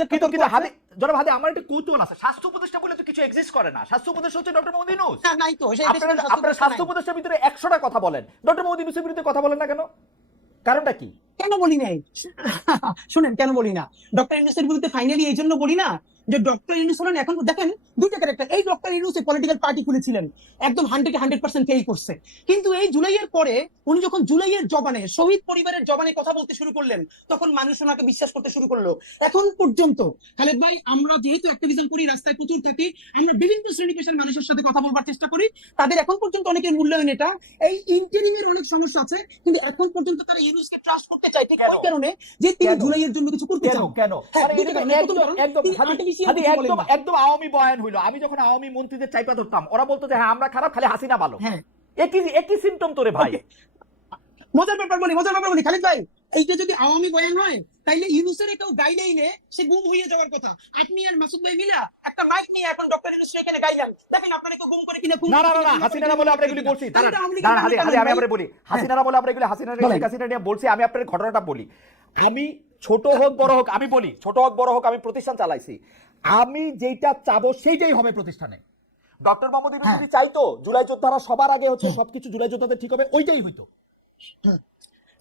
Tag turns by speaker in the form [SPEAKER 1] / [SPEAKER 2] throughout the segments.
[SPEAKER 1] হাজার
[SPEAKER 2] কিন্তু কিন্তু হাদি জনাব হাদি আমার একটা কৌতূহল আছে। স্বাস্থ্য উপদেষ্টা বলে তো কিছু এক্সিস্ট করে না। স্বাস্থ্য উপদেষ্টা হচ্ছে ডক্টর মোহাম্মদ ইউনুস।
[SPEAKER 1] না, নাই তো
[SPEAKER 2] আপনারা আপনারা স্বাস্থ্য উপদেষ্টার ভিতরে একশোটা কথা বলেন। ডক্টর মোহাম্মদ ইউনুসের বিরুদ্ধে কথা বলেন না কেন? কারণটা কি?
[SPEAKER 1] কেন বলি নাই? শুনেন কেন বলি না? ডক্টর ইউনুসের বিরুদ্ধে ফাইনালি এই জন্য বলি না যে ডক্টর ইউনুস হলেন এখন দেখেন দুইটা ক্যারেক্টার এই ডক্টর ইউনুস এই পলিটিক্যাল পার্টি খুলেছিলেন। একদম হান্ড্রেড হান্ড্রেড পার্সেন্ট ফেল করছে। কিন্তু এই জুলাইয়ের পরে উনি যখন জুলাইয়ের জবানে শহীদ পরিবারের জবানে কথা বলতে শুরু করলেন তখন মানুষ ওনাকে বিশ্বাস করতে শুরু করল। এখন পর্যন্ত খালেদ ভাই আমরা যেহেতু অ্যাক্টিভিজম করি রাস্তায় প্রচুর থাকি আমরা বিভিন্ন শ্রেণি পেশার মানুষের সাথে কথা বলবার চেষ্টা করি। তাদের এখন পর্যন্ত অনেকের মূল্যায়ন এটা। এই ইন্টারিং এর অনেক সমস্যা আছে কিন্তু এখন পর্যন্ত তারা ইউনুসকে ট্রাস্ট করতে চায়। ঠিক
[SPEAKER 2] কেন?
[SPEAKER 1] ওই কারণে যে তিনি জুলাইয়ের জন্য কিছু করতে চান
[SPEAKER 2] কেন?
[SPEAKER 1] হ্যাঁ।
[SPEAKER 2] একদম একদম
[SPEAKER 1] কিছু
[SPEAKER 2] একদম একদম আওয়ামী বয়ান হইল। আমি যখন আওয়ামী মন্ত্রীদের চাইপা ধরতাম ওরা বলতো যে হ্যাঁ আমরা খারাপ খালি হাসিনা ভালো।
[SPEAKER 1] হ্যাঁ।
[SPEAKER 2] একই একই সিমটম তোরে ভাই।
[SPEAKER 1] মজার ব্যাপার বলি মজার ব্যাপার বলি খালিদ ভাই এইটা যদি আওয়ামী বয়ান হয় তাইলে ইউনুসের কেউ গাইলেই নে সে গুম হয়ে যাওয়ার কথা। আপনি আর মাসুদ ভাই মিলা একটা মাইক নিয়ে এখন ডক্টর ইউনুস এখানে গাইলেন দেখেন আপনারা কেউ গুম করে কিনা
[SPEAKER 2] না না না হাসিনারা বলে আমরা এগুলি বলছি। দাঁড়ান, দাঁড়ান, আমি। বলি। হাসিনারা বলে আমরা এগুলি হাসিনা
[SPEAKER 1] বলেন।
[SPEAKER 2] শেখ হাসিনা নিয়ে বলছি আমি আপনার ঘটনাটা বলি। আমি ছোট হোক বড় হোক আমি বলি ছোট হোক বড় হোক আমি প্রতিষ্ঠান চালাইছি। আমি যেটা চাবো সেইটাই হবে প্রতিষ্ঠানে। ডক্টর মোহাম্মদ ইউনুস
[SPEAKER 1] হ্যাঁ।
[SPEAKER 2] যদি চাইতো জুলাই যোদ্ধারা সবার আগে হচ্ছে সবকিছু জুলাই যোদ্ধাদের ঠিক হবে ওইটাই হইতো।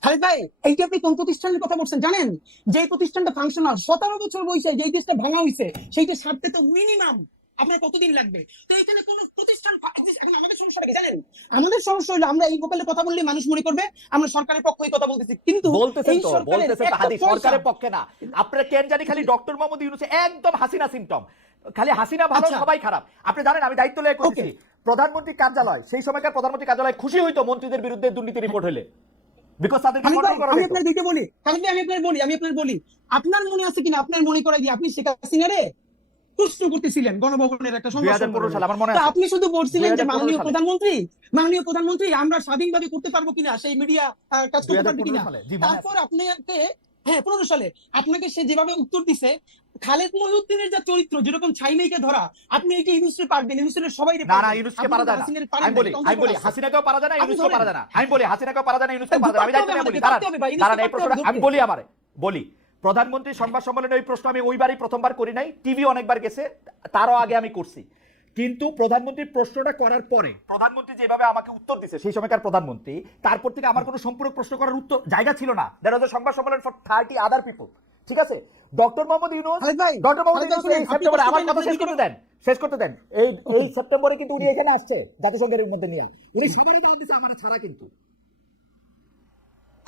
[SPEAKER 1] খালিদ ভাই এইটা আপনি কোন প্রতিষ্ঠানের কথা বলছেন জানেন? যে প্রতিষ্ঠানটা ফাংশনাল সতেরো বছর বয়সে যে দেশটা ভাঙা হয়েছে সেইটা সারতে তো মিনিমাম আপনার কতদিন লাগবে? তো এখানে কোন প্রতিষ্ঠান এখন আমাদের জানেন? আমাদের সমস্যা হলো আমরা এই গোপালে কথা বললে মানুষ মনে করবে আমরা সরকারের পক্ষে কথা বলতেছি। কিন্তু
[SPEAKER 2] বলতেছেন তো বলতেছেন হাদি সরকারের পক্ষে না। আপনারা কেন জানি খালি ডক্টর মোহাম্মদ ইউনুস একদম হাসিনা সিমটম খালি হাসিনা ভালো
[SPEAKER 1] আচ্ছা।
[SPEAKER 2] সবাই খারাপ। আপনি জানেন আমি দায়িত্ব লেগে করেছি প্রধানমন্ত্রী কার্যালয় সেই সময়কার প্রধানমন্ত্রী কার্যালয় খুশি হইতো মন্ত্রীদের বিরুদ্ধে দুর্নীতি রিপোর্ট হলে বিকজ
[SPEAKER 1] আমি আপনার দুইটা বলি। খালিদ আমি আপনার বলি আমি আপনার বলি। আপনার মনে আছে কিনা? আপনার মনে করাই দিয়ে আপনি শেখ হাসিনারে প্রশ্ন করতেছিলেন গণভবনের একটা
[SPEAKER 2] আছে।
[SPEAKER 1] আপনি শুধু বলছিলেন যে মাননীয় প্রধানমন্ত্রী মাননীয় প্রধানমন্ত্রী আমরা স্বাধীনভাবে করতে পারব কিনা সেই মিডিয়া কাজ করতে পারবে কিনা? তারপর আপনাকে হ্যাঁ পনেরো সালে আপনাকে সে যেভাবে উত্তর দিছে খালেদ মহিউদ্দিনের যা চরিত্র যেরকম ছাইমেইকে ধরা আপনি এইটা ইউনুসে পারবেন? ইউনুসের সবাই
[SPEAKER 2] না না ইউনুসকে পারা যায় না। আমি বলি আমি বলি হাসিনাকেও পারা যায় না
[SPEAKER 1] ধরেন।
[SPEAKER 2] পারা যায় না। আমি বলি হাসিনাকেও পারা যায় না ইউনুসকেও
[SPEAKER 1] এই
[SPEAKER 2] পারা যায় না আমি দায়িত্ব
[SPEAKER 1] পারতে
[SPEAKER 2] নিয়ে বলি। দাঁড়ান দাঁড়ান এই
[SPEAKER 1] ইউনুসকে
[SPEAKER 2] প্রশ্নটা আমি বলি আমারে বলি। প্রধানমন্ত্রী সংবাদ সম্মেলনে ওই প্রশ্ন আমি ওইবারই প্রথমবার করি নাই টিভি অনেকবার গেছে তারও আগে আমি করছি। কিন্তু প্রধানমন্ত্রীর প্রশ্নটা করার পরে প্রধানমন্ত্রী যেভাবে আমাকে উত্তর দিছে সেই সময়কার প্রধানমন্ত্রী তারপর থেকে আমার কোনো সম্পূরক প্রশ্ন করার উত্তর জায়গা ছিল না। দ্যাট ওয়াজ সংবাদ সম্মেলন ফর থার্টি আদার পিপল ঠিক আছে? ডক্টর মোহাম্মদ ইউনুস ডক্টর মোহাম্মদ ইউনুস সেপ্টেম্বরে আমার কথা শেষ করতে দেন শেষ করতে দেন। এই এই সেপ্টেম্বরে কিন্তু উনি এখানে আসছে জাতিসংঘের মধ্যে নিয়ে উনি সবাই জানান আমার ছাড়া কিন্তু।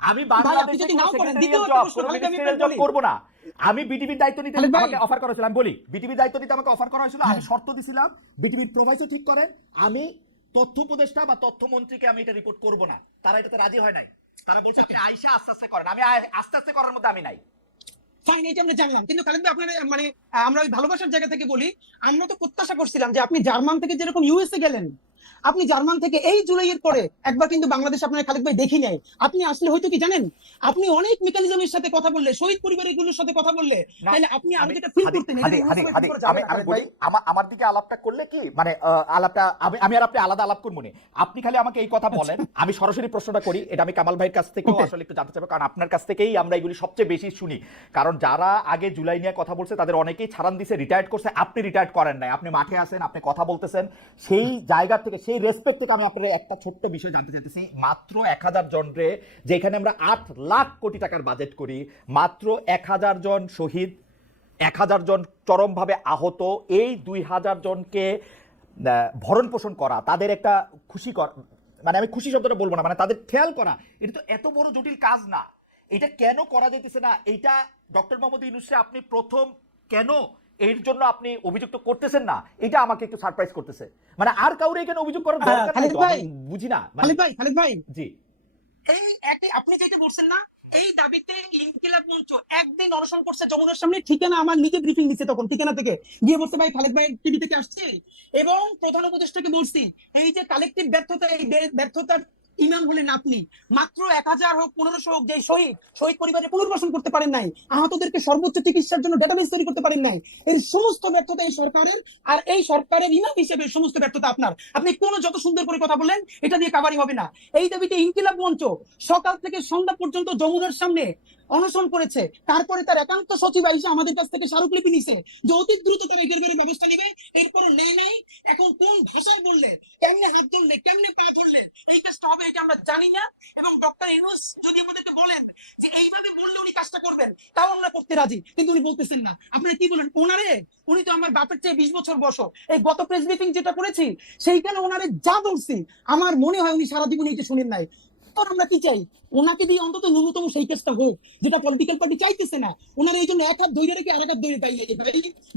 [SPEAKER 2] আমি। করব না। আমি বিটিভির দায়িত্ব নিতে আমাকে অফার করা হয়েছিল আমি বলি বিটিভির দায়িত্ব নিতে আমাকে অফার করা হয়েছিল
[SPEAKER 1] হ্যাঁ।
[SPEAKER 2] আমি শর্ত দিছিলাম বিটিভির প্রোভাইসও ঠিক করেন আমি তথ্য উপদেষ্টা বা তথ্যমন্ত্রীকে আমি এটা রিপোর্ট করব না। তারা এটাতে রাজি হয় নাই। তারা বলছে আপনি আইসা আস্তে আস্তে করেন। আমি আস্তে আস্তে করার মধ্যে আমি নাই।
[SPEAKER 1] ফাইন এটা আমরা জানলাম। কিন্তু ভাই আপনার মানে আমরা ওই ভালোবাসার জায়গা থেকে বলি আমরা তো প্রত্যাশা করছিলাম যে আপনি জার্মান থেকে যেরকম ইউএসএ গেলেন আপনি জার্মান থেকে এই জুলাইয়ের পরে একবার কিন্তু বাংলাদেশ আপনার খালেদ ভাই দেখি নাই আপনি আসলে হয়তো কি জানেন? আপনি অনেক মেকানিজমের সাথে কথা বললে শহীদ পরিবারগুলোর সাথে কথা বললে তাহলে আপনি
[SPEAKER 2] আমি-
[SPEAKER 1] যেটা ফিল
[SPEAKER 2] হাদি,
[SPEAKER 1] করতেন।
[SPEAKER 2] হাদি,
[SPEAKER 1] এটা
[SPEAKER 2] হাদি,
[SPEAKER 1] ইউএসএ
[SPEAKER 2] হাদি,
[SPEAKER 1] করে যাবে
[SPEAKER 2] আমি আমি বলি। আমার আমার দিকে আলাপটা করলে কি? মানে আলাপটা আমি আমি আর আপনি আলাদা আলাপ করব না। আপনি খালি আমাকে এই কথা বলেন আমি সরাসরি প্রশ্নটা করি এটা আমি কামাল ভাইয়ের কাছ থেকেও আসলে একটু জানতে চাইব কারণ আপনার কাছ থেকেই আমরা এগুলি সবচেয়ে বেশি শুনি। কারণ যারা আগে জুলাই নিয়ে কথা বলছে তাদের অনেকেই ছাড়ান দিছে রিটায়ার্ড করছে আপনি রিটায়ার্ড করেন নাই। আপনি মাঠে আছেন আপনি কথা বলতেছেন সেই জায়গা থেকে সেই রেসপেক্ট থেকে আমি আপনার একটা ছোট্ট বিষয় জানতে চাইতেছি। মাত্র এক হাজার জন রে, যেখানে আমরা আট লাখ কোটি টাকার বাজেট করি, মাত্র এক হাজার জন শহীদ, এক হাজার জন চরমভাবে আহত, এই দুই হাজার জনকে ভরণ পোষণ করা, তাদের একটা খুশি কর মানে আমি খুশি শব্দটা বলব না মানে তাদের খেয়াল করা, এটা তো এত বড় জটিল কাজ না। এটা কেন করা যেতেছে না? এইটা ডক্টর মোহাম্মদ ইউনুসে আপনি প্রথম কেন এর জন্য আপনি অভিযুক্ত করতেছেন না এটা আমাকে একটু সারপ্রাইজ করতেছে। মানে আর কাউরে এখানে অভিযোগ করার
[SPEAKER 1] হ্যাঁ,
[SPEAKER 2] দরকার নেই
[SPEAKER 1] খালিদ ভাই।
[SPEAKER 2] বুঝি না মানে-
[SPEAKER 1] খালেদ ভাই খালেদ ভাই।
[SPEAKER 2] জি।
[SPEAKER 1] এই আপনি যেটা বলছেন না এই দাবিতে ইনকিলাব মঞ্চ একদিন অনশন করছে যমুনার সামনে। ঠিকানা আমার নিজে ব্রিফিং দিচ্ছে তখন ঠিকানা থেকে। গিয়ে বলছে ভাই খালেদ ভাই টিভি থেকে আসছে। এবং প্রধান উপদেষ্টাকে বলছি এই যে কালেকটিভ ব্যর্থতা এই ব্যর্থতার ইমাম হলেন আপনি। মাত্র এক হাজার হোক, পনেরোশো হোক যে শহীদ শহীদ পরিবারে পুনর্বাসন করতে পারেন নাই, আহতদেরকে সর্বোচ্চ চিকিৎসার জন্য ডেটাবেস তৈরি করতে পারেন নাই, এর সমস্ত ব্যর্থতা এই সরকারের, আর এই সরকারের ইমাম হিসেবে সমস্ত ব্যর্থতা আপনার। আপনি কোনো যত সুন্দর করে কথা বললেন, এটা দিয়ে কাবারই হবে না। এই দাবিতে ইনকিলাব মঞ্চ সকাল থেকে সন্ধ্যা পর্যন্ত যমুনার সামনে অনশন করেছে। তারপরে তার একান্ত সচিব এসে আমাদের কাছ থেকে স্মারকলিপি নিছে। যে অতি দ্রুত তারা বেড়ে ব্যবস্থা নেবে। এরপর নেই নাই। এখন কোন ভাষায় বললেন? কেমনে হাত ধরলে? কেমনে পা ধরলে? এই কাজটা হবে এটা আমরা জানি না। এবং ডক্টর ইউনুস যদি আমাদেরকে বলেন যে এইভাবে বললে উনি কাজটা করবেন, তাও আমরা করতে রাজি। কিন্তু উনি বলতেছেন না। আপনারা কি বলেন? ওনারে? উনি তো আমার বাপের চেয়ে বিশ বছর বসো এই গত প্রেস মিটিং যেটা করেছি, সেইখানে ওনারে যা বলছি, আমার মনে হয় উনি সারা জীবন এইটা শুনেন নাই। তো আমরা কি চাই? ওনাকে দিয়ে অন্তত ন্যূনতম সেই হোক যেটা পলিটিক্যাল পার্টি চাইতেছে না। ওনার এই জন্য এক হাত ধৈর্য রেখে আর এক হাত ধৈর্য পাইলে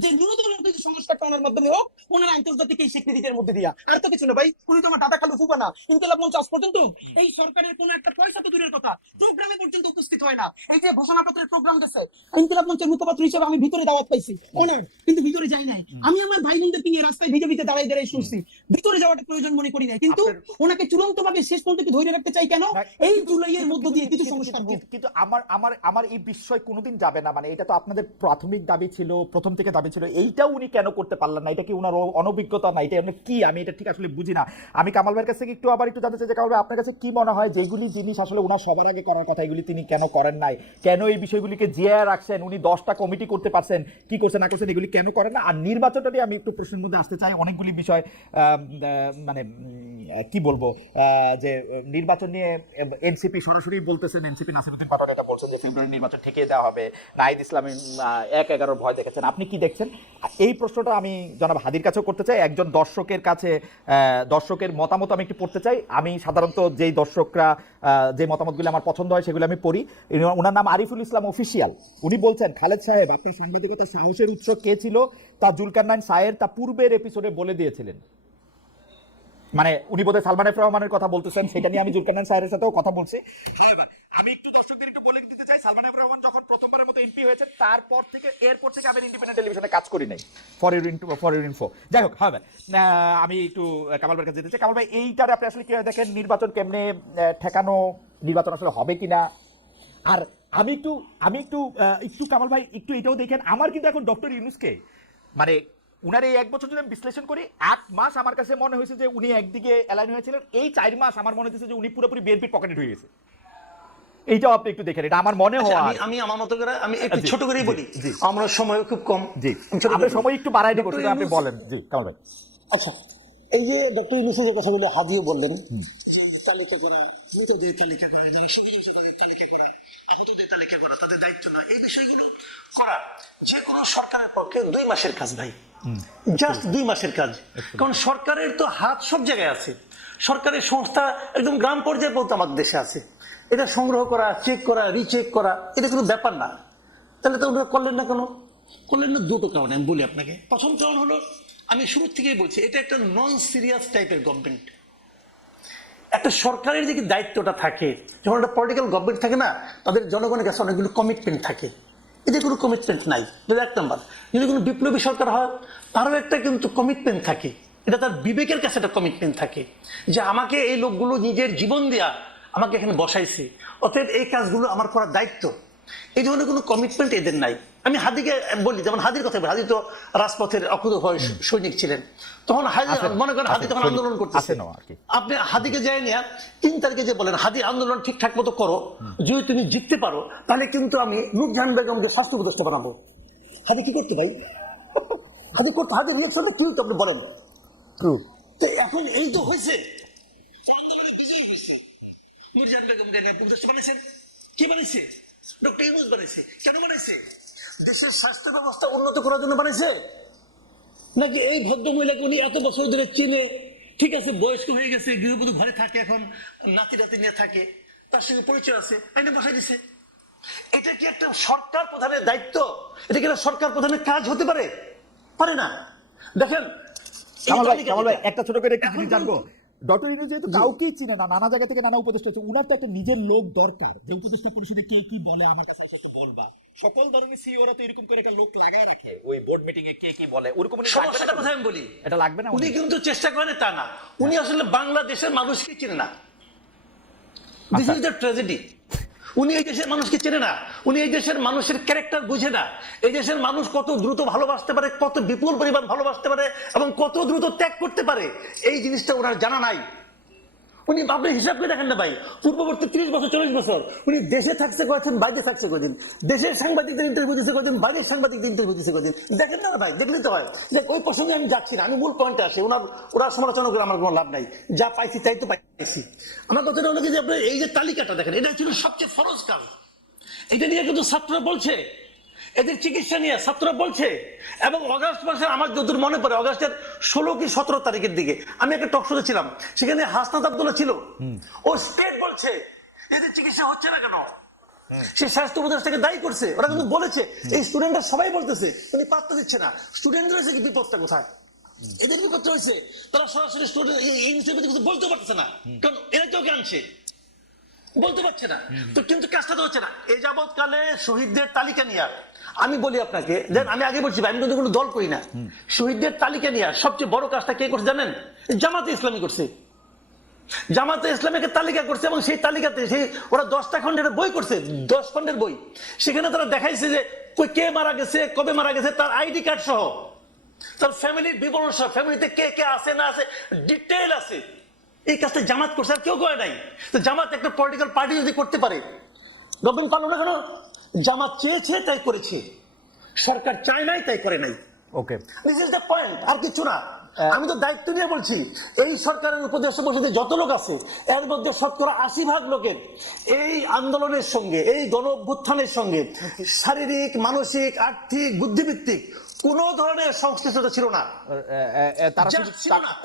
[SPEAKER 1] যে ন্যূনতম সংস্কারটা ওনার মাধ্যমে হোক ওনার আন্তর্জাতিক এই স্বীকৃতির মধ্যে দিয়া। আর তো কিছু না ভাই উনি তো আমার দাদা খালু ফুফা না। ইনকলাব মঞ্চ আজ পর্যন্ত এই সরকারের কোন একটা পয়সা তো দূরের কথা। প্রোগ্রামে পর্যন্ত উপস্থিত হয় না। এই যে ঘোষণাপত্রের প্রোগ্রাম গেছে ইনকলাব মঞ্চের মুখপাত্র হিসেবে আমি ভিতরে দাওয়াত পাইছি। ওনার কিন্তু ভিতরে যাই নাই। আমি আমার ভাই বোনদেরকে নিয়ে রাস্তায় ভিজে ভিজে দাঁড়াই দাঁড়াই শুনছি। ভিতরে যাওয়াটা প্রয়োজন মনে করি নাই। কিন্তু ওনাকে চূড়ান্ত ভাবে শেষ পর্যন্ত ধরে রাখতে চাই কেন?
[SPEAKER 2] না,
[SPEAKER 1] এই জুলাইয়ের মধ্য দিয়ে কিছু সংস্কার
[SPEAKER 2] কিন্তু- আমার আমার আমার এই বিস্ময় কোনোদিন যাবে না মানে এটা তো আপনাদের প্রাথমিক দাবি ছিল প্রথম থেকে দাবি ছিল এইটাও উনি কেন করতে পারলেন না? এটা কি ওনার অ- অনভিজ্ঞতা না? এটা কি? আমি এটা ঠিক আসলে বুঝি না। আমি কামাল ভাইয়ের কাছ থেকে একটু আবার একটু জানতে চাই যে কামাল ভাই আপনার কাছে কি মনে হয় যেগুলি জিনিস আসলে ওনার সবার আগে করার কথা এগুলি তিনি কেন করেন নাই? কেন এই বিষয়গুলিকে জিয়া রাখছেন? উনি দশটা কমিটি করতে পারছেন কি করছেন না করছেন এগুলি কেন করেন না? আর নির্বাচনটা নিয়ে আমি একটু প্রশ্নের মধ্যে আসতে চাই অনেকগুলি বিষয় মানে কি বলব যে নির্বাচন নিয়ে এনসিপি সরাসরি বলতেছেন, এনসিপি নাসিরুদ্দিন পাঠান এটা বলছেন যে ফেব্রুয়ারি নির্বাচন ঠেকিয়ে দেওয়া হবে। নাহিদ ইসলামী এক এগারোর ভয় দেখেছেন। আপনি কি দেখছেন? এই প্রশ্নটা আমি জনাব হাদির কাছেও করতে চাই। একজন দর্শকের কাছে দর্শকের মতামত আমি একটু পড়তে চাই। আমি সাধারণত যেই দর্শকরা যে মতামতগুলো আমার পছন্দ হয় সেগুলো আমি পড়ি। ওনার নাম আরিফুল ইসলাম অফিসিয়াল। উনি বলছেন, খালেদ সাহেব, আপনার সাংবাদিকতার সাহসের উৎস কে ছিল? তা জুলকারনাইন সায়ের তা পূর্বের এপিসোডে বলে দিয়েছিলেন। মানে উনি বোধহয় সালমান এফ রহমানের কথা বলতেছেন সেটা নিয়ে আমি জুলকারনাইন সাহেবের সাথেও কথা বলছি। However, আমি একটু দর্শকদের একটু বলে দিতে চাই সালমান এফ রহমান যখন প্রথমবারের মতো এমপি হয়েছে তারপর থেকে এরপর থেকে আমি ইন্ডিপেন্ডেন্ট টেলিভিশনে কাজ করি নাই। For your into for your info যাই হোক হবে আমি একটু কামাল ভাইয়ের কাছে যেতে চাই। কামাল ভাই এইটারে আপনি আসলে কীভাবে দেখেন নির্বাচন কেমনে ঠেকানো নির্বাচন আসলে হবে কিনা? আর আমি একটু আমি একটু একটু কামাল ভাই একটু এটাও দেখেন আমার কিন্তু এখন ডক্টর ইউনুসকে মানে উনার এই এক বছর যদি আমি বিশ্লেষণ করি আট মাস আমার কাছে মনে হয়েছে যে উনি একদিকে অ্যালাইন হয়েছিলেন। এই চার মাস আমার মনে হচ্ছে যে উনি পুরোপুরি বিএনপির পকেটে ঢুকে গেছে। এইটাও আপনি একটু দেখেন এটা আমার মনে
[SPEAKER 3] আচ্ছা,
[SPEAKER 2] হয়
[SPEAKER 3] আমি আমি আমার মতো করে আমি একটু ছোট করেই বলি। আমরা সময় খুব কম।
[SPEAKER 2] জি। সময় একটু বাড়াই দিব সেটা আপনি বলেন। জি কামাল ভাই।
[SPEAKER 3] আচ্ছা এই যে ডক্টর ইউনুসের যে কথা বলে হাদিয়ে বললেন তালিকা করা মৃতদের তালিকা করা যারা তালিকা করা আহতদের তালিকা করা তাদের দায়িত্ব না। এই বিষয়গুলো করা যে কোনো সরকারের পক্ষে দুই মাসের কাজ ভাই। জাস্ট দুই মাসের কাজ। কারণ সরকারের তো হাত সব জায়গায় আছে। সরকারের সংস্থা একদম গ্রাম পর্যায়ে পর্যন্ত আমাদের দেশে আছে। এটা সংগ্রহ করা চেক করা রিচেক করা এটা কোনো ব্যাপার না। তাহলে তো ওনারা করলেন না কেন? করলেন না দুটো কারণে আমি বলি আপনাকে। প্রথম কারণ হলো আমি শুরু থেকেই বলছি এটা একটা নন সিরিয়াস টাইপের গভর্নমেন্ট একটা সরকারের যে দায়িত্বটা থাকে। যখন একটা পলিটিক্যাল গভর্নমেন্ট থাকে না, তাদের জনগণের কাছে অনেকগুলো কমিটমেন্ট থাকে। এদের কোনো কমিটমেন্ট নাই। এক নম্বর, যদি কোনো বিপ্লবী সরকার হয়, তারও একটা কিন্তু কমিটমেন্ট থাকে। এটা তার বিবেকের কাছে একটা কমিটমেন্ট থাকে। যে আমাকে এই লোকগুলো নিজের জীবন দেয়া আমাকে এখানে বসাইছে। অতএব এই কাজগুলো আমার করার দায়িত্ব। এই ধরনের কোনো কমিটমেন্ট এদের নাই। আমি হাদিকে বলি যেমন হাদির কথা বলি হাদি তো রাজপথের অকুত ভয় সৈনিক ছিলেন। তখন হাদি মনে করেন হাদি তখন আন্দোলন করতেছে। আপনি হাদিকে যায় নিয়ে তিন তারিখে যে বলেন হাদি আন্দোলন ঠিকঠাক মতো করো যদি তুমি জিততে পারো তাহলে কিন্তু আমি নূরজাহান বেগমকে স্বাস্থ্য উপদেষ্টা বানাবো। হাদি কি করতে ভাই? হাদি করতে হাদি রিয়েকশনটা কি হতো আপনি বলেন? তো এখন এই তো হয়েছে নূরজাহান বেগমকে উপদেষ্টা বানিয়েছেন। কি বানিয়েছে? ডক্টর ইউনুস বানিয়েছে। কেন বানাইছে দেশের স্বাস্থ্য ব্যবস্থা উন্নত করার জন্য বানিয়েছে নাকি এই ভদ্র মহিলাকে উনি এত বছর ধরে চিনে? ঠিক আছে বয়স্ক হয়ে গেছে গৃহবধূ ঘরে থাকে এখন নাতি নাতি নিয়ে থাকে তার সঙ্গে পরিচয় আছে আইনে বসাই দিছে। এটা কি একটা সরকার প্রধানের দায়িত্ব? এটা কি সরকার প্রধানের কাজ হতে পারে? পারে না। দেখেন
[SPEAKER 2] একটা ছোট করে একটু জানব। ডক্টর ইউনুস যেহেতু কাউকেই চিনে না নানা জায়গা থেকে নানা উপদেষ্টা হচ্ছে উনার তো একটা নিজের লোক দরকার যে উপদেষ্টা পরিষদে কে কি বলে আমার কাছে একটু বলবা। সকল ধরনের সিইওরা তো এরকম করে একটা লোক লাগায় রাখে। ওই বোর্ড মিটিং এ কে কি বলে ওরকম উনি
[SPEAKER 3] সমস্যাটা
[SPEAKER 2] না?
[SPEAKER 3] কোথায় আমি বলি?
[SPEAKER 2] এটা লাগবে না
[SPEAKER 3] উনি? কিন্তু চেষ্টা করেন তা না। উনি আসলে বাংলাদেশের মানুষকে চেনে না। দিস। ইজ দ্য ট্র্যাজেডি উনি এই দেশের মানুষকে চেনে না। উনি এই দেশের মানুষের ক্যারেক্টার বুঝে না। এই দেশের মানুষ কত দ্রুত ভালোবাসতে পারে কত বিপুল পরিমাণ ভালোবাসতে পারে এবং কত দ্রুত ত্যাগ করতে পারে। এই জিনিসটা ওনার জানা নাই। উনি আপনি হিসাব করে দেখেন না ভাই। পূর্ববর্তী ত্রিশ বছর, চল্লিশ বছর উনি দেশে থাকছে কয়েছেন বাইরে থাকছে কদিন দেশের সাংবাদিকদের ইন্টারভিউ দিচ্ছে কদিন বাইরের সাংবাদিকদের ইন্টারভিউ দিচ্ছে কদিন দেখেন না ভাই দেখলে তো হয়। দেখ, ওই প্রসঙ্গে আমি যাচ্ছি না, আমি মূল পয়েন্টে আসি। ওনার ওরা সমালোচনা করে আমার কোনো লাভ নাই। যা পাইছি তাই তো পাইছি। আমার কথাটা হলো যে আপনার এই যে তালিকাটা দেখেন, এটা ছিল সবচেয়ে ফরজ কাজ। এটা নিয়ে কিন্তু ছাত্ররা বলছে এদের চিকিৎসা নিয়ে ছাত্ররা বলছে এবং অগাস্ট মাসে আমার যতদূর মনে পড়ে অগাস্টের ষোলো কি সতেরো তারিখের দিকে আমি একটা টক শোতে ছিলাম সেখানে হাসনাত আব্দুল্লাহ ছিল। ও স্টেট বলছে এদের চিকিৎসা হচ্ছে না কেন? সে স্বাস্থ্য উপদেষ্টাকে দায়ী করছে ওরা কিন্তু বলেছে এই স্টুডেন্টরা সবাই বলতেছে উনি পাত্তা দিচ্ছে না। স্টুডেন্ট রয়েছে কি বিপদটা কোথায়? এদের বিপদটা হয়েছে তারা সরাসরি স্টুডেন্ট এই ইনস্টিটিউটে কিছু বলতে পারতেছে না কারণ এরা কেউ আনছে। বলতে পারছে না। তো কিন্তু কাজটা তো হচ্ছে না। এই যাবৎকালে শহীদদের তালিকা নিয়ে। আমি বলি আপনাকে দেন আমি আগে বলছি আমি কিন্তু কোনো দল করি না। শহীদদের তালিকা নিয়ে সবচেয়ে বড় কাজটা কে করছে জানেন? জামাতে ইসলামী করছে। জামাতে ইসলামীকে তালিকা করছে এবং সেই তালিকাতে সেই ওরা দশটা খণ্ডের বই করছে দশ খণ্ডের বই। সেখানে তারা দেখাইছে যে কই কে মারা গেছে কবে মারা গেছে তার আইডি কার্ড সহ। তার ফ্যামিলির বিবরণ সহ ফ্যামিলিতে কে কে আছে না আছে ডিটেল আছে। এই কাজটা জামাত করছে আর কেউ করে নাই। তো জামাত একটা পলিটিক্যাল পার্টি যদি করতে পারে গভর্নমেন্ট পারল না কেন? জামাত চেয়েছে তাই করেছে। সরকার চায় নাই তাই করে নাই।
[SPEAKER 2] Okay
[SPEAKER 3] this is the point আর কিছু না। আমি তো দায়িত্ব নিয়ে বলছি এই সরকারের উপদেষ্টা পরিষদে যত লোক আছে এর মধ্যে শতকরা আশি ভাগ লোকের এই আন্দোলনের সঙ্গে এই গণ অভ্যুত্থানের সঙ্গে শারীরিক মানসিক আর্থিক বুদ্ধিভিত্তিক কোন ধরনের সংশ্লিষ্টতা ছিল না।
[SPEAKER 2] তারা শুধু।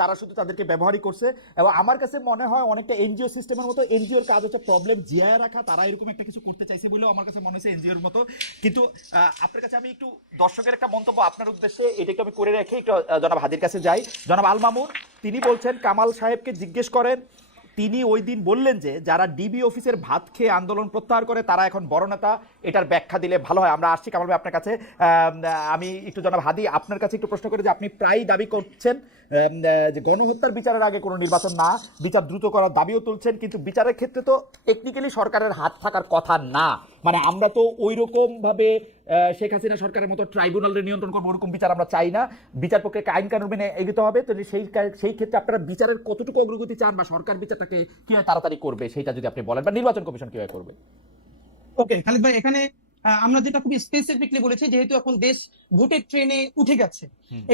[SPEAKER 2] তারা শুধু তাদেরকে ব্যবহারই করছে। এবং আমার কাছে মনে হয় অনেকটা এনজিও সিস্টেমের মতো এনজিওর কাজ হচ্ছে প্রবলেম জিয়ায় রাখা। তারা এরকম একটা কিছু করতে চাইছে বলেও আমার কাছে মনে হচ্ছে এনজিওর মতো। কিন্তু আহ, আপনার কাছে আমি একটু দর্শকের একটা মন্তব্য আপনার উদ্দেশ্যে এটাকে আমি করে রেখে একটু জনাব হাদির কাছে যাই। জনাব আল মামুন তিনি বলছেন কামাল সাহেবকে জিজ্ঞেস করেন তিনি ওই দিন বললেন যে, যারা ডিবি অফিসের ভাত খেয়ে আন্দোলন প্রত্যাহার করে, তারা এখন বড় নেতা, এটার ব্যাখ্যা দিলে ভালো হয়। আমরা আসছি কামাল আপনার কাছে। আমি একটু জনাব হাদি, আপনার কাছে একটু প্রশ্ন করি যে, আপনি প্রায় দাবি করছেন যে গণহত্যার বিচারের আগে কোনো নির্বাচন না, বিচার দ্রুত করার দাবিও তুলছেন, কিন্তু বিচারের ক্ষেত্রে তো টেকনিক্যালি সরকারের হাত থাকার কথা না। মানে আমরা তো ওই রকম ভাবে শেখ হাসিনা সরকারের মতো ট্রাইব্যুনালের নিয়ন্ত্রণ করব ওরকম বিচার আমরা চাই না। বিচার প্রক্রিয়াকে আইন কানুন মেনে এগোতে হবে তো সেই সেই ক্ষেত্রে আপনারা বিচারের কতটুকু অগ্রগতি চান বা সরকার বিচারটাকে কীভাবে তাড়াতাড়ি করবে সেটা যদি আপনি বলেন বা নির্বাচন কমিশন কীভাবে করবে?
[SPEAKER 1] ওকে খালিদ ভাই এখানে আমরা যেটা খুবই স্পেসিফিকলি বলেছি যেহেতু এখন দেশ ভোটের ট্রেনে উঠে গেছে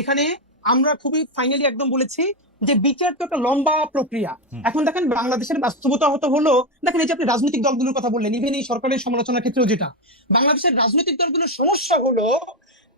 [SPEAKER 1] এখানে আমরা খুবই ফাইনালি একদম বলেছি যে বিচার তো একটা লম্বা প্রক্রিয়া। এখন দেখেন বাংলাদেশের বাস্তবতা হতো হলো দেখেন এই যে আপনি রাজনৈতিক দলগুলোর কথা বললেন ইভেন এই সরকারের সমালোচনার ক্ষেত্রেও যেটা। বাংলাদেশের রাজনৈতিক দলগুলোর সমস্যা হলো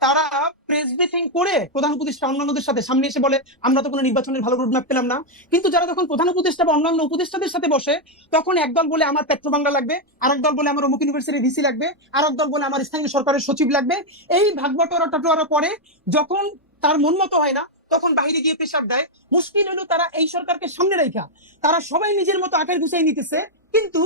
[SPEAKER 1] তারা প্রেস ব্রিফিং করে প্রধান উপদেষ্টা অন্যান্যদের সাথে সামনে এসে বলে আমরা তো কোনো নির্বাচনের ভালো রোডম্যাপ পেলাম না। কিন্তু যারা যখন প্রধান উপদেষ্টা বা অন্যান্য উপদেষ্টাদের সাথে বসে তখন একদল বলে আমার পেট্রো বাংলা লাগবে। আর দল বলে আমার অমুক ইউনিভার্সিটির ভিসি লাগবে। আর দল বলে আমার স্থানীয় সরকারের সচিব লাগবে। এই ভাগবটোয়ারা টাটোয়ারা পরে যখন তার মন মতো হয় না তখন বাইরে গিয়ে প্রেশার দেয়। মুশকিল হলো তারা এই সরকারকে সামনে রেখা। তারা সবাই নিজের মতো আকার গুছাই নিতেছে কিন্তু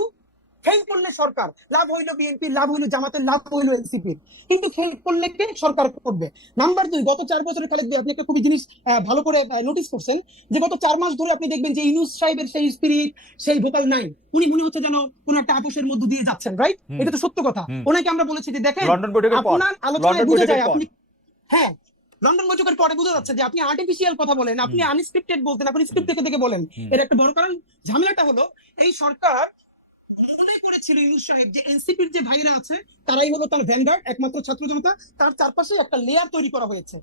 [SPEAKER 1] ফেল করলে সরকার লাভ হইল বিএনপি লাভ হইল জামাতের লাভ হইল এনসিপি কিন্তু ফেল করলে কে সরকার করবে? নাম্বার দুই গত চার বছরের খালেদ ভাই আপনি একটা খুবই জিনিস ভালো করে নোটিস করছেন যে গত চার মাস ধরে আপনি দেখবেন যে ইনুস সাহেবের সেই স্পিরিট সেই ভোকাল নাই। উনি মনে হচ্ছে যেন কোন একটা আপোষের মধ্য দিয়ে যাচ্ছেন রাইট এটা তো সত্য কথা। ওনাকে আমরা বলেছি যে দেখেন আপনার আলোচনায় বোঝা যায় আপনি হ্যাঁ লন্ডন বৈঠকের পরে বোঝা যাচ্ছে যে আপনি আর্টিফিশিয়াল কথা বলেন আপনি আনস্ক্রিপ্টেড বলতেন আপনি স্ক্রিপ্ট দেখে বলেন। এর একটা বড় কারণ ঝামেলাটা হলো এই সরকার ইউনুস সাহেব যে এনসিপির যে ভাইরা আছে তারাই হলো তার ভ্যানগার্ড একমাত্র ছাত্র জনতা। তার চারপাশে একটা লেয়ার তৈরি করা হয়েছে।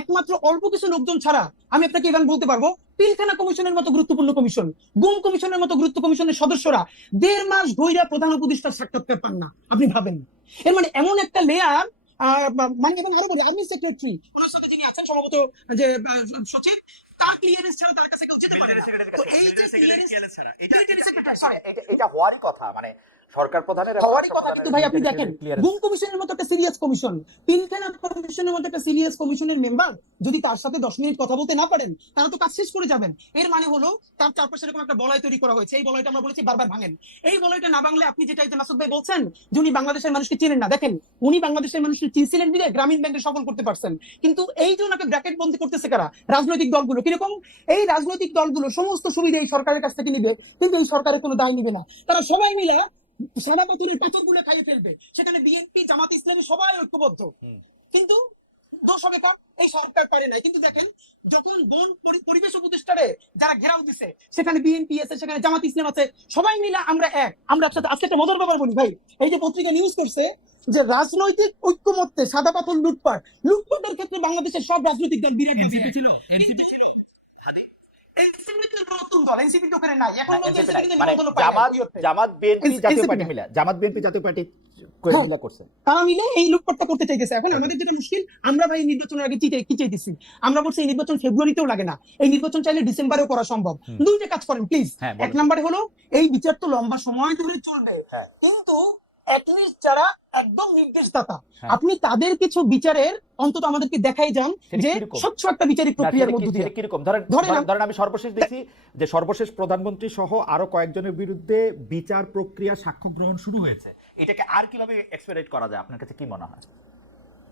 [SPEAKER 1] একমাত্র অল্প কিছু লোকজন ছাড়া আমি আপনাকে ইভেন বলতে পারব পিলখানা কমিশনের মতো গুরুত্বপূর্ণ কমিশন গুম কমিশনের মতো গুরুত্ব কমিশনের সদস্যরা দেড় মাস ধৈর্য প্রধান উপদেষ্টার সাক্ষাৎকার পান না। আপনি ভাবেন এর মানে এমন একটা লেয়ার মানে এবং আরও বলি আর্মি সেক্রেটারি ওনার সাথে যিনি আছেন সম্ভবত যে সচিব তার ক্লিয়ারেন্স ছাড়া তার কাছে কেউ যেতে পারে না। তো এই যে ক্লিয়ারেন্স ছাড়া।
[SPEAKER 2] এটা এটা হওয়ারই কথা মানে সরকার প্রধানের
[SPEAKER 1] হওয়ারই কথা কিন্তু ভাই আপনি দেখেন গুম কমিশনের মতো একটা সিরিয়াস কমিশন পিলখানা কমিশনের মতো একটা সিরিয়াস কমিশনের মেম্বার যদি তার সাথে দশ মিনিট কথা বলতে না পারেন তাহলে তো কাজ শেষ করে যাবেন। এর মানে হলো তার চারপাশে এরকম একটা বলয় তৈরি করা হয়েছে। এই বলয়টা আমরা বলেছি বারবার ভাঙেন। এই বলয়টা না ভাঙলে আপনি যেটা এই মাসুদ ভাই বলছেন যে উনি বাংলাদেশের মানুষকে চিনেন না। দেখেন উনি বাংলাদেশের মানুষকে চিনছিলেন দিলে গ্রামীণ ব্যাংকে সফল করতে পারছেন। কিন্তু এই যে ওনাকে ব্র্যাকেট বন্দি করতেছে কারা? রাজনৈতিক দলগুলো। কীরকম? এই রাজনৈতিক দলগুলো সমস্ত সুবিধা এই সরকারের কাছ থেকে নিবে কিন্তু এই সরকারের কোনো দায় নিবে না। তারা সবাই মিলে সাদা পাথরের পাথরগুলো খাইয়ে ফেলবে। সেখানে বিএনপি জামাত ইসলামী সবাই ঐক্যবদ্ধ। কিন্তু দোষ হবে কার? এই সরকার পারে নাই। কিন্তু দেখেন যখন বন পরিবেশ উপদেষ্টারে যারা ঘেরাও দিছে সেখানে বিএনপি আছে সেখানে জামাত ইসলাম আছে সবাই মিলে আমরা এক। আমরা একসাথে আজকে একটা মজার ব্যাপার বলি ভাই। এই যে পত্রিকা নিউজ করছে যে রাজনৈতিক ঐক্যমত্যে সাদা পাথর লুটপাট। লুটপাটের ক্ষেত্রে বাংলাদেশের সব রাজনৈতিক দল বিরাট
[SPEAKER 2] ছিল এনসিপি ছিল
[SPEAKER 1] এনসিপি তো নতুন দল এনসিপি তো করে নাই। এখন। কিন্তু
[SPEAKER 2] মানে
[SPEAKER 1] পায়
[SPEAKER 2] জামাত জামাত বিএনপি জাতীয় পার্টি মিলা জামাত বিএনপি জাতীয় পার্টি
[SPEAKER 1] হ্যাঁ।
[SPEAKER 2] করছে।
[SPEAKER 1] তারা মিলে এই লুটপাটটা করতে চাইতেছে। এখন আমাদের যেটা মুশকিল আমরা ভাই নির্বাচনের আগে কি চাইতেছি? আমরা বলছি এই নির্বাচন ফেব্রুয়ারিতেও লাগে না। এই নির্বাচন চাইলে ডিসেম্বরেও করা সম্ভব। দুইটা কাজ করেন প্লিজ।
[SPEAKER 2] হ্যাঁ,
[SPEAKER 1] এক। নম্বরে হলো এই বিচার তো লম্বা সময় ধরে চলবে।
[SPEAKER 2] হ্যাঁ।
[SPEAKER 1] কিন্তু অ্যাটলিস্ট যারা একদম নির্দেশদাতা
[SPEAKER 2] হ্যাঁ।
[SPEAKER 1] আপনি তাদের কিছু বিচারের অন্তত আমাদেরকে দেখাই যান যে স্বচ্ছ একটা বিচারিক প্রক্রিয়ার মধ্য দিয়ে।
[SPEAKER 2] কীরকম? ধরেন
[SPEAKER 1] আমি
[SPEAKER 2] সর্বশেষ দেখছি যে সর্বশেষ প্রধানমন্ত্রী সহ আরও কয়েকজনের বিরুদ্ধে বিচার প্রক্রিয়া সাক্ষ্য গ্রহণ শুরু হয়েছে। এটাকে আর কীভাবে এক্সপেরাইট করা যায়? আপনার কাছে কি মনে হয়?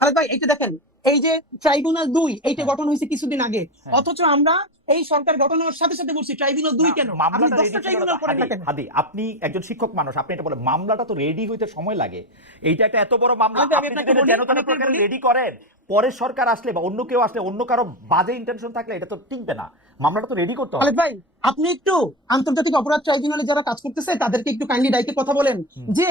[SPEAKER 1] আরে ভাই এইটা দেখেন এই যে ট্রাইব্যুনাল দুই এইটা
[SPEAKER 2] হ্যাঁ।
[SPEAKER 1] গঠন হয়েছে কিছুদিন আগে।
[SPEAKER 2] হ্যাঁ।
[SPEAKER 1] অথচ আমরা এই সরকার সাথে সাথে বলছি ট্রাইব্যুনাল দুই কেন? ট্রাইব্যুনাল
[SPEAKER 2] হাদি, আপনি একজন শিক্ষক মানুষ আপনি এটা বলেন মামলাটা তো রেডি হইতে সময় লাগে। এইটা একটা এত বড় মামলা আপনি
[SPEAKER 1] বলি,
[SPEAKER 2] প্রকারে রেডি করেন পরের সরকার আসলে বা অন্য কেউ আসলে অন্য কারও বাজে ইন্টেনশন থাকলে এটা তো টিকবে না। মামলাটা তো রেডি করতে হবে।
[SPEAKER 1] ভাই আপনি একটু আন্তর্জাতিক অপরাধ ট্রাইব্যুনালে যারা কাজ করতেছে তাদেরকে একটু কাইন্ডলি ডাইকে কথা বলেন। যে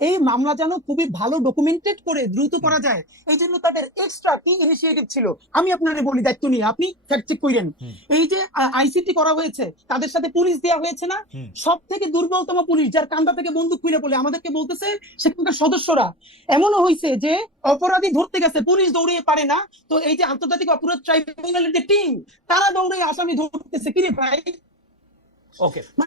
[SPEAKER 1] এই মামলা যেন খুবই ভালো ডকুমেন্টেড করে দ্রুত করা যায় এই জন্য তাদের এক্সট্রা কি ইনিশিয়েটিভ ছিল। আমি আপনারে বলি দায়িত্ব নিয়ে আপনি ফ্যাক্ট চেক করেন এই যে আইসিটি করা হয়েছে তাদের সাথে পুলিশ দেওয়া হয়েছে না? সব থেকে দুর্বলতম পুলিশ যার কান্দা থেকে বন্দুক খুলে বলে আমাদেরকে বলতেছে সেখানকার সদস্যরা। এমনও হয়েছে যে অপরাধী ধরতে গেছে পুলিশ দৌড়িয়ে পারে না। তো এই যে আন্তর্জাতিক অপরাধ ট্রাইব্যুনালের যে টিম তারা দৌড়ে আসামি ধরতেছে। কিরে ভাই?
[SPEAKER 2] ওকে